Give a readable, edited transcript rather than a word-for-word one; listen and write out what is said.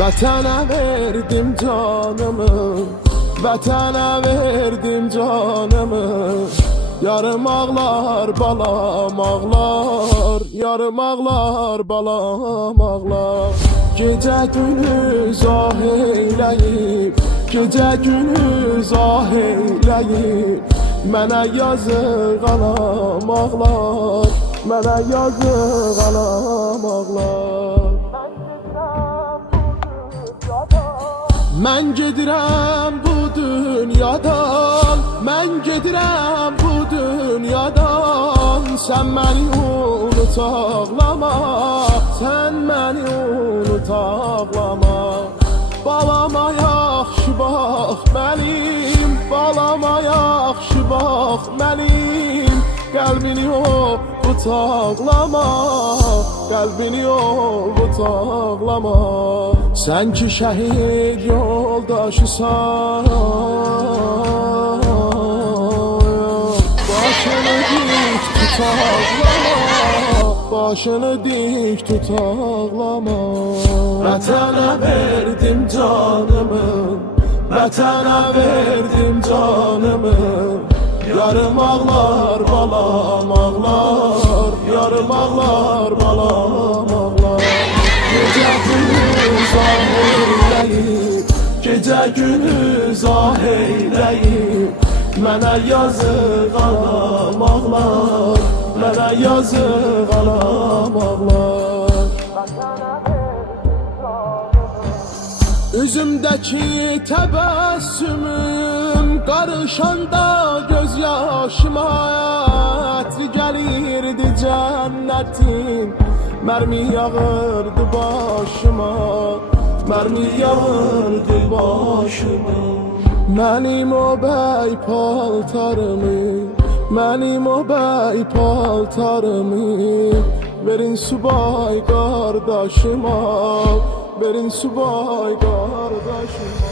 Vətənə verdim canımı, vətənə verdim canımı. Yarım ağlar balam ağlar, yarım ağlar balam ağlar. Gecə gündüz ah eyləyib, gecə gündüz ah eyləyib. Mənə yazıq anam ağlar, mənə yazıq anam ağlar. Mən gedirəm bu dünyadan, mən gedirəm bu dünyadan. Sən məni unut ağlama, sən məni unut ağlama. Balama yaxşı bax mənim, balama yaxşı bax mənim. Qəlbini ovut ağlama, qəlbini ovut ağlama. Sən ki şəhid yoldaşısan, başını dik tut ağlama, başını dik tut ağlama. Vətənə verdim canımı, vətənə verdim canımı. Yarım ağlar balam ağlar, yarım ağlar balam ağlar. Gecə gündüz ah eyləyib, gecə gündüz ah eyləyib. Mənə yazıq anam ağlar, mənə yazıq anam ağlar. Üzümdəki təbəssümüm qarışanda göz yaşıma. Ətri gəlirdi cənnətin, mərmi yağırdı başıma, mərmi yağırdı başıma. Mənim o bəy paltarımı, mənim o bəy paltarımı verin subay qardaşıma, verin subay qardaşıma.